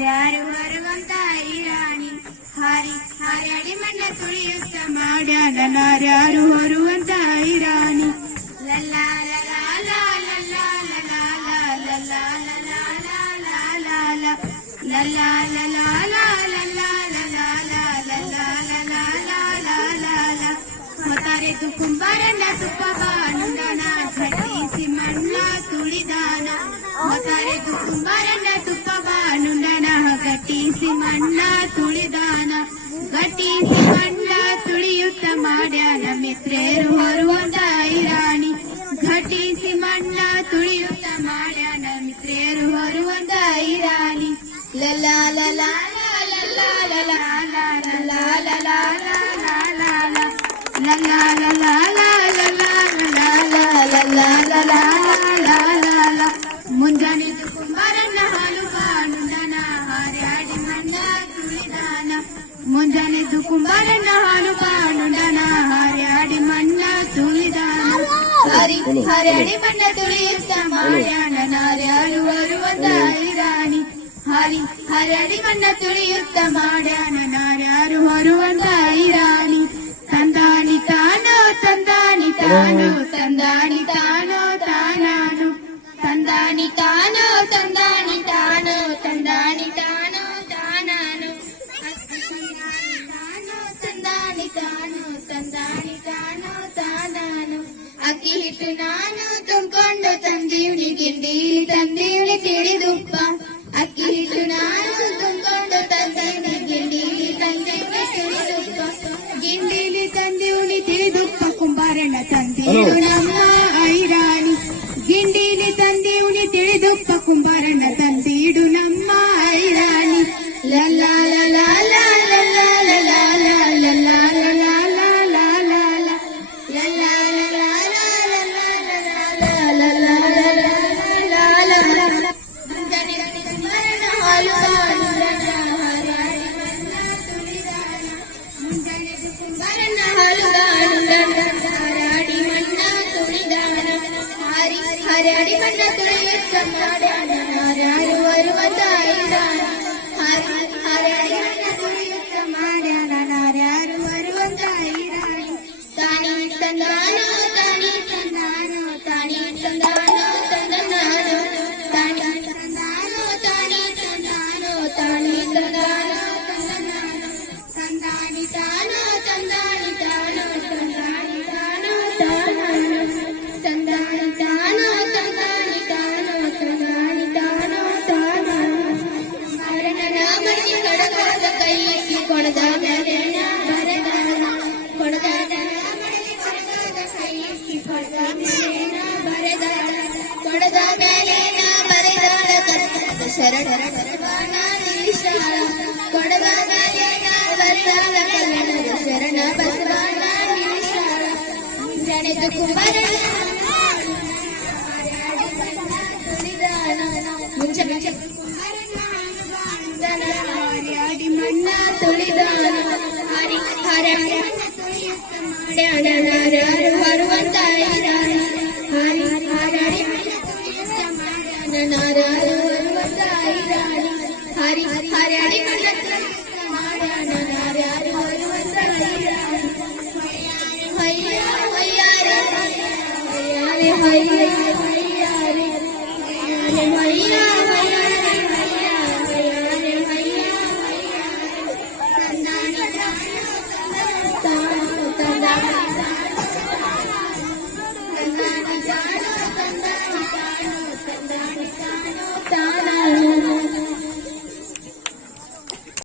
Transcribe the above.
ಹರ್ಯಾರು ಹರುವಂತ ಹರಿರಾಣಿ ಹರಿ ಹರ್ಯಾಡಿ ಮಣ್ಣ ತುಳಿಯುತ್ತ ಮಾಡ್ಯಾನ ನಾರ್ಯಾರು ಹೊರುವಂತ ಹೈರಾಣಿ ಲಲ್ಲಾ ಲಲಾ ಲಲ್ಲಾ ಲಲಾ ಲಲ್ಲಾ ಲಲಾ ಲಲ್ಲಾ ಲಲಾ ಹೊತ್ತಾರೆದು ಕುಂಬಾರಣ್ಣ ತುಪ್ಪ ಬಾನುಂಡನ ಘಟಿಸಿ ಮಣ್ಣ ತುಳಿದಾನ ಹೊತ್ತಾರೆದು ಕುಂಬಾರಣ್ಣ ತುಪ್ಪ ಬಾನುಂಡನ ಘಟಿಸಿ ಮಣ್ಣ ತುಳಿದಾನ ಘಟಿಸಿ ಮಣ್ಣ ತುಳಿಯುತ್ತ ಮಾಡ್ಯಾನ ಮಿತ್ರೇರು ಹೊರುವಂತ ಹೈರಾಣಿ ಘಟಿಸಿ ಮಣ್ಣ ತುಳಿಯುತ್ತ ಮಾಡ್ಯಾನ ಮಿತ್ರೇರು ಹೊರುವಂತ ಹೈರಾಣಿ ಲಲಾ ಲಲಾ ಲಲಾ ಲಲಾ ಲಲಾ ಲಲಾ ಮುಂಜಾನೆದು ಕುಂಬಾರಣ್ಣ ಹಾಲು ಬಾನುಂಡನ ಹಾರ್ಯಾಡಿ ಮಣ್ಣ ತುಳಿದಾನ ಮುಂಜಾನೆದು ಕುಂಬಾರಣ್ಣ ಹಾಲು ಬಾನುಂಡನ ಹಾರ್ಯಾಡಿ ಮಣ್ಣ ತುಳಿದಾನ ಹರ್ಯಾಡಿ ಮಣ್ಣ ತುಳಿಯುತ್ತ ಮಾಡ್ಯಾನ ನಾರ್ಯಾರು ಬರುವಂತ ಹೈರಾಣಿ ಹರಿ ಹರ್ಯಾಡಿ ಮಣ್ಣ ತುಳಿಯುತ್ತ ಮಾಡ್ಯಾನ ನಾರ್ಯಾರು ಹೊರುವಂತ ಹೈರಾಣಿ ತಂದಾನಿ ತಾನೋ ತಂದಾನಿ ತಾನೋ ತಂದಾನಿ ತಾನೋ ತಾನಾನು ತಂದಾನಿ ತಾನೋ ತಂದಾನಿ ತಾನೋ ತಂದಾನಿ ತಾನೋ ತಾನಾನು ತಂದಾನಿ ತಾನೋ ತಂದಾನಿ ತಾನೋ ತಾನಾನು ಅಕ್ಕಿ ಹಿಟ್ಟು ನಾನು ತುಂಬಿಕೊಂಡು ತಂದೀವ್ನಿ ಗಿಂಡೀಲಿ ತಂದೀವ್ನಿ ತಿಳಿದುಪ್ಪ ಅಕ್ಕಿ ಹಿಟ್ಟು ನಾನು ತುಂಬಿಕೊಂಡು ತಂದೀವ್ನಿ ಗಿಂಡೀಲಿ ತಂದೀವ್ನಿ ತಿಳಿದುಪ್ಪ ಗಿಂಡೀಲಿ ತಂದೀವ್ನಿ ತಿಳಿದುಪ್ಪ ಕುಂಬಾರಣ್ಣ ತಂದೀಡು ನಮ್ಮ ಐರಾಣಿ ಗಿಂಡೀಲಿ ತಂದೀವ್ನಿ ತಿಳಿದುಪ್ಪ ಕುಂಬಾರಣ್ಣ ತಂದೀಡು ನಮ್ಮ ಐರಾಣಿ ಲಲ್ಲಾ ಲಲಾ ಲಲ್ಲಾ ಲಲಾ ಲಲ್ಲಾ ಲಲಾ ಹರ್ಯಾಡಿ ಮಣ್ಣ ತುಳಿಯುತ್ತ ಮಾಡ್ಯಾನ ನಾರ್ಯಾರು ಬರುವಂತ ಹೈರಾಣಿ ಹರ್ಯಾಡಿ ಮಣ್ಣ ತುಳಿಯುತ್ತ ಮಾಡ್ಯಾನ ನಾರ್ಯಾರು ಬರುವಂತ ಹೈರಾಣಿ ತಾನಿ ತಂದಾನೋ ತಾನಿ ತಂದಾನೋ ತಾನಿ ತಂದಾನೋ ತಂದನಾನೋ ತಾನಿ ತಂದಾನೋ ತಾನಿ ತಂದಾನೋ ತಾನಿ ತಂದಾನೋ ತಂದನಾನೋ ತಂದಾನಿ ತಾನೋ ತಂದಾನಿ ತಾನೋ ತಂದಾನಿ ತಾನೋ ತಾನಾನೋ ತಂದಾನಿ ತಾನೋ ತಂದಾನಿ ತಾನೋ ತಂದಾನಿ ತಾನೋ ತಾನಾನೋ ಮರಣನ ಮಣಿ ಕಡಗಾದ ಕೈಯಲ್ಲಿ ಕೊಡದ ಮೇಲೆನ ಬರದಾನ ಕೊಡದಾದ ಮಣಿ ಕಡಗಾದ ಕೈಯಲ್ಲಿ ಕೊಡದ ಮೇಲೆನ ಬರದಾನ ಕೊಡದ ಮೇಲೆನ ಬರದಾನ ಕರ್ತನ ಶರಣರ ಬರದಾನ ನಿಲ್ಲಿಸಾಳ ಕೊಡದ ಮೇಲೆನ ಬರದಾನ ಕನ್ನಡದ ಶರಣ ಬಸವಾನ ನಿಲ್ಲಿಸಾಳ ಮುಂಜಾನೆದು ಕುಂಬಾರಣ್ಣ ಮುಂಜಾನೆ ಹರ್ಯಾಡಿ ಮಣ್ಣ ತುಳಿದಾನ ಹರಿ ಹರ್ಯಾಡಿ ಮಣ್ಣ ತುಳಿಯುತ್ತ ಮಾಡ್ಯಾನ ನಾರ್ಯಾರು ಬರುವಂತ ಹೈರಾಣಿ ಹರಿ ಹರ್ಯಾಡಿ ಮಣ್ಣ ತುಳಿಯುತ್ತ ಮಾಡ್ಯಾನ ನಾರ್ಯಾರು ಬರುವಂತ ಹೈರಾಣಿ ಹರಿ ಹರ್ಯಾಡಿ ಮಣ್ಣ ತುಳಿಯುತ್ತ ಮಾಡ್ಯಾನ ನಾರ್ಯಾರು ಬರುವಂತ ಹೈರಾಣಿ ಹಯ್ಯ ಹಯ್ಯಾರೆ ಹಯ್ಯಾರೆ ಹಯ್ಯಾರೆ ಹಯ್ಯಾರೆ ಹಯ್ಯಾರೆ ಹಯ್ಯಾರೆ